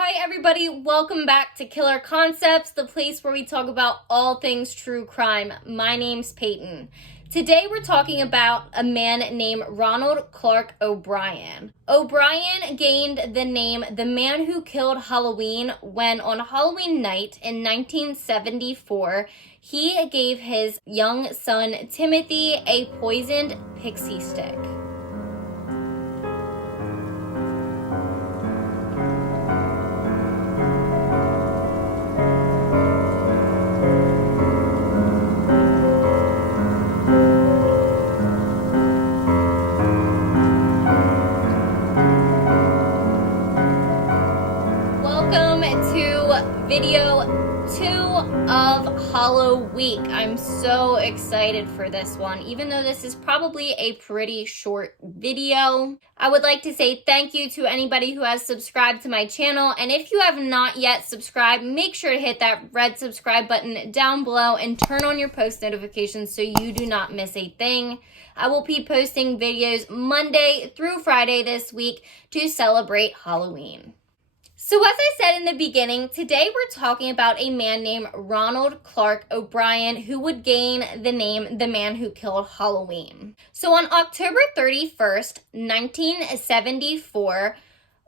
Hi everybody, welcome back to Killer Concepts, the place where we talk about all things true crime. My name's Peyton. Today we're talking about a man named Ronald Clark O'Brien. O'Brien gained the name the man who killed Halloween when on Halloween night in 1974, he gave his young son Timothy a poisoned pixie stick. Welcome to video 2 of HALLOWEEK. I'm so excited for this one, even though this is probably a pretty short video. I would like to say thank you to anybody who has subscribed to my channel, and if you have not yet subscribed, make sure to hit that red subscribe button down below and turn on your post notifications so you do not miss a thing. I will be posting videos Monday through Friday this week to celebrate Halloween. So as I said in the beginning, today we're talking about a man named Ronald Clark O'Brien who would gain the name the man who killed Halloween. So on October 31st, 1974,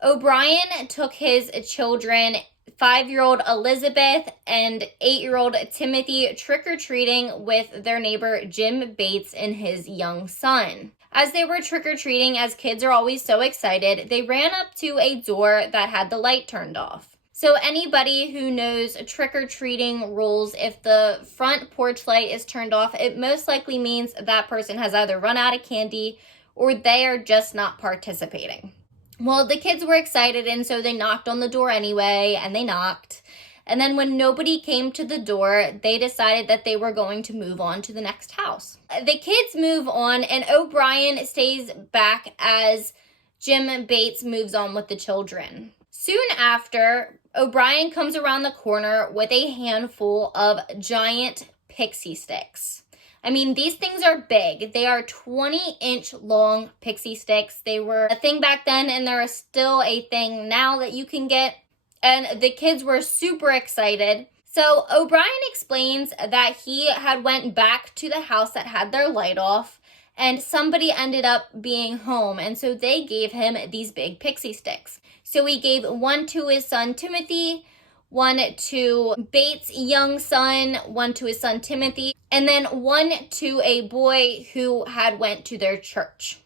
O'Brien took his children, 5-year-old Elizabeth and 8-year-old Timothy, trick-or-treating with their neighbor Jim Bates and his young son. As they were trick-or-treating, as kids are always so excited, they ran up to a door that had the light turned off. So anybody who knows trick-or-treating rules, if the front porch light is turned off, it most likely means that person has either run out of candy or they are just not participating. Well, the kids were excited, and so they knocked on the door anyway, and they knocked. And then when nobody came to the door, they decided that they were going to move on to the next house. The kids move on, and O'Brien stays back as Jim Bates moves on with the children. Soon after, O'Brien comes around the corner with a handful of giant Pixy Stix. I mean, these things are big. They are 20-inch long Pixy Stix. They were a thing back then, and they're still a thing now that you can get. And the kids were super excited. So O'Brien explains that he had went back to the house that had their light off, and somebody ended up being home, and so they gave him these big Pixy Stix. So he gave one to his son Timothy, one to Bates' young son, one to his son Timothy, and then one to a boy who had went to their church.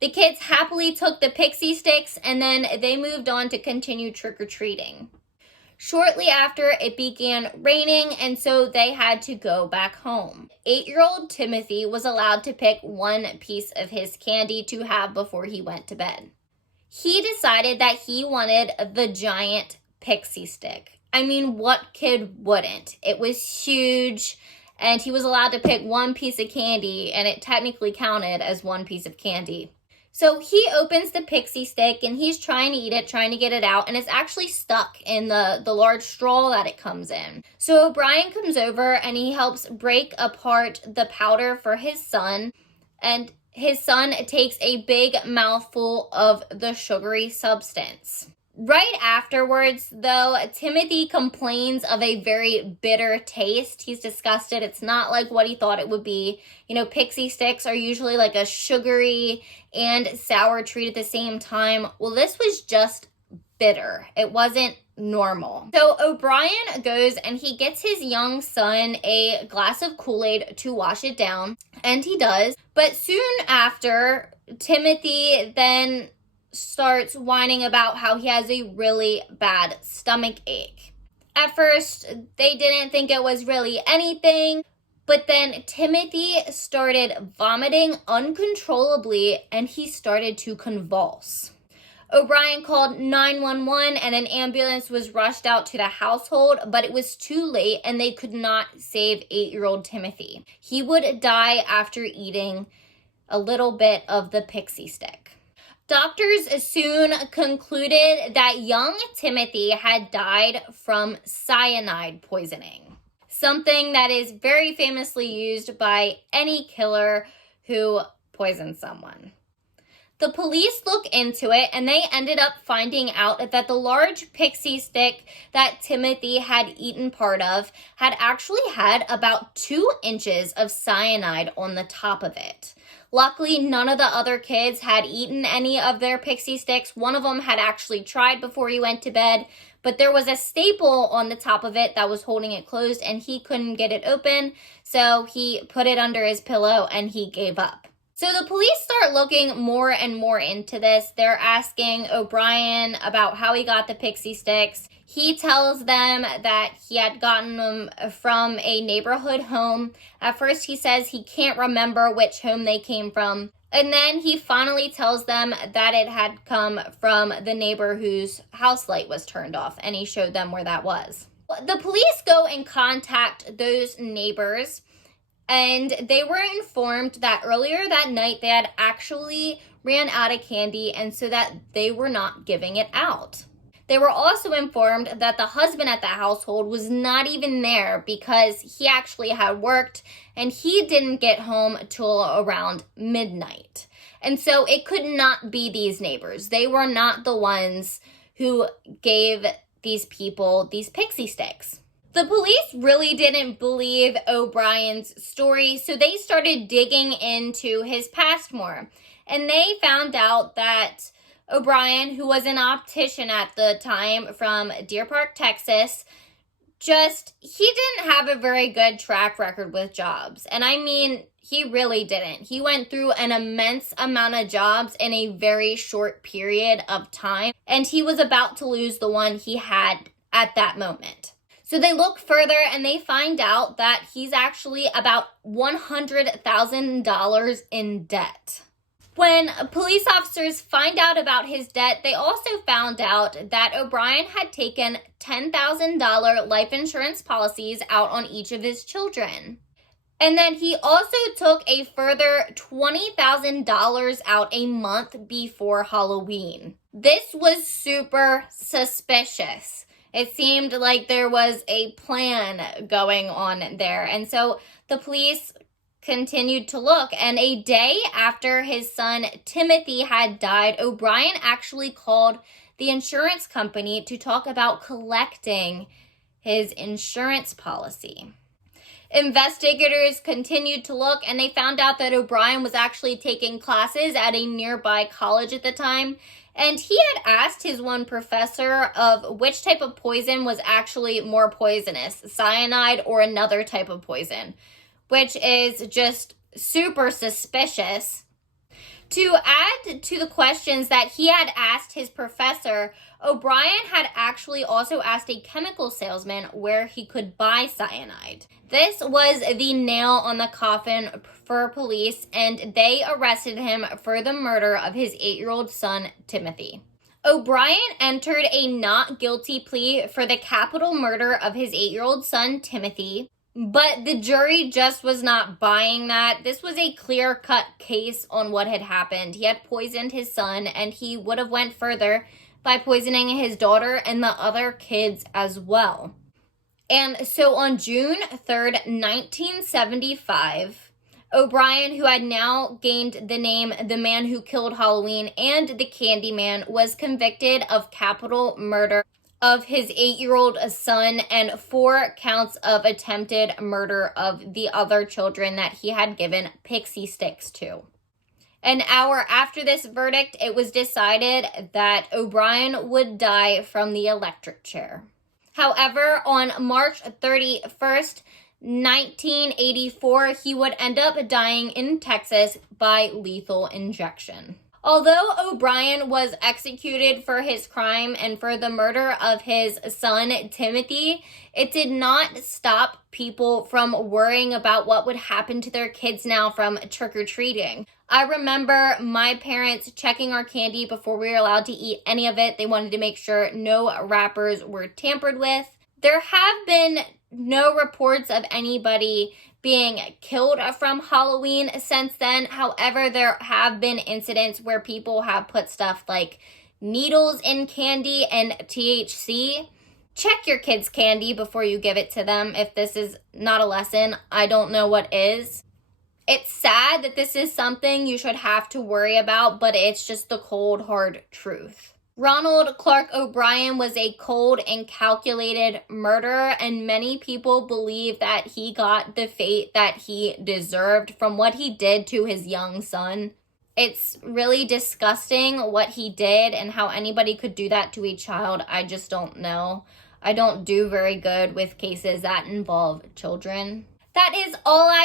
The kids happily took the Pixy Stix, and then they moved on to continue trick-or-treating. Shortly after, it began raining, and so they had to go back home. 8-year-old Timothy was allowed to pick one piece of his candy to have before he went to bed. He decided that he wanted the giant Pixy Stick. I mean, what kid wouldn't? It was huge, and he was allowed to pick one piece of candy, and it technically counted as one piece of candy. So he opens the Pixy Stick, and he's trying to eat it, trying to get it out, and it's actually stuck in the large straw that it comes in. So O'Brien comes over, and he helps break apart the powder for his son, and his son takes a big mouthful of the sugary substance. Right afterwards, though, Timothy complains of a very bitter taste. He's disgusted. It's not like what he thought it would be. You know, Pixy Stix are usually like a sugary and sour treat at the same time. Well, this was just bitter. It wasn't normal. So O'Brien goes and he gets his young son a glass of Kool-Aid to wash it down, and he does. But soon after, Timothy then starts whining about how he has a really bad stomach ache. At first, they didn't think it was really anything, but then Timothy started vomiting uncontrollably, and he started to convulse. O'Brien called 911, and an ambulance was rushed out to the household, but it was too late, and they could not save 8-year-old Timothy. He would die after eating a little bit of the Pixy Stick. Doctors soon concluded that young Timothy had died from cyanide poisoning, something that is very famously used by any killer who poisons someone. The police look into it, and they ended up finding out that the large pixie stick that Timothy had eaten part of had actually had about 2 inches of cyanide on the top of it. Luckily, none of the other kids had eaten any of their Pixy Stix. One of them had actually tried before he went to bed, but there was a staple on the top of it that was holding it closed, and he couldn't get it open, so he put it under his pillow and he gave up. So the police start looking more and more into this. They're asking O'Brien about how he got the Pixy Stix. He tells them that he had gotten them from a neighborhood home. At first, he says he can't remember which home they came from. And then he finally tells them that it had come from the neighbor whose house light was turned off, and he showed them where that was. The police go and contact those neighbors, and they were informed that earlier that night they had actually ran out of candy, and so that they were not giving it out. They were also informed that the husband at the household was not even there because he actually had worked and he didn't get home till around midnight. And so it could not be these neighbors. They were not the ones who gave these people these Pixy Stix. The police really didn't believe O'Brien's story, so they started digging into his past more. And they found out that O'Brien, who was an optician at the time from Deer Park, Texas, he didn't have a very good track record with jobs. And I mean, he really didn't. He went through an immense amount of jobs in a very short period of time, and he was about to lose the one he had at that moment. So they look further and they find out that he's actually about $100,000 in debt. When police officers find out about his debt, they also found out that O'Brien had taken $10,000 life insurance policies out on each of his children. And then he also took a further $20,000 out a month before Halloween. This was super suspicious. It seemed like there was a plan going on there. And so the police continued to look, and a day after his son Timothy had died, O'Brien actually called the insurance company to talk about collecting his insurance policy. Investigators continued to look, and they found out that O'Brien was actually taking classes at a nearby college at the time, and he had asked his one professor of which type of poison was actually more poisonous, cyanide or another type of poison, which is just super suspicious. To add to the questions that he had asked his professor, O'Brien had actually also asked a chemical salesman where he could buy cyanide. This was the nail on the coffin for police, and they arrested him for the murder of his 8-year-old son, Timothy. O'Brien entered a not guilty plea for the capital murder of his 8-year-old son, Timothy. But the jury just was not buying that. This was a clear-cut case on what had happened. He had poisoned his son, and he would have went further by poisoning his daughter and the other kids as well. And so on June 3rd, 1975, O'Brien, who had now gained the name The Man Who Killed Halloween and the Candyman, was convicted of capital murder of his 8-year-old son and 4 counts of attempted murder of the other children that he had given Pixy Stix to. An hour after this verdict, it was decided that O'Brien would die from the electric chair. However, on March 31st, 1984, he would end up dying in Texas by lethal injection. Although O'Brien was executed for his crime and for the murder of his son, Timothy, it did not stop people from worrying about what would happen to their kids now from trick-or-treating. I remember my parents checking our candy before we were allowed to eat any of it. They wanted to make sure no wrappers were tampered with. There have been no reports of anybody being killed from Halloween since then. However, there have been incidents where people have put stuff like needles in candy and THC. Check your kids' candy before you give it to them. If this is not a lesson, I don't know what is. It's sad that this is something you should have to worry about, but it's just the cold, hard truth. Ronald Clark O'Brien was a cold and calculated murderer, and many people believe that he got the fate that he deserved from what he did to his young son. It's really disgusting what he did and how anybody could do that to a child. I just don't know. I don't do very good with cases that involve children. That is all I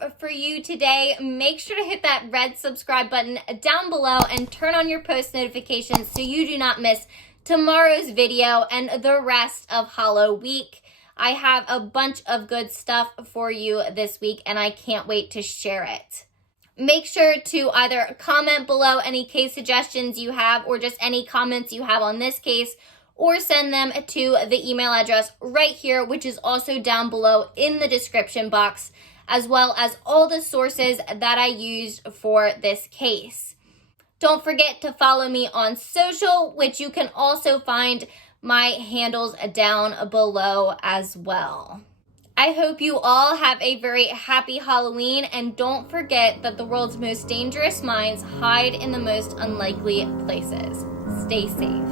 have for you today. Make sure to hit that red subscribe button down below and turn on your post notifications so you do not miss tomorrow's video and the rest of HALLOWEEK. I have a bunch of good stuff for you this week, and I can't wait to share it. Make sure to either comment below any case suggestions you have or just any comments you have on this case, or send them to the email address right here, which is also down below in the description box, as well as all the sources that I used for this case. Don't forget to follow me on social, which you can also find my handles down below as well. I hope you all have a very happy Halloween, and don't forget that the world's most dangerous minds hide in the most unlikely places. Stay safe.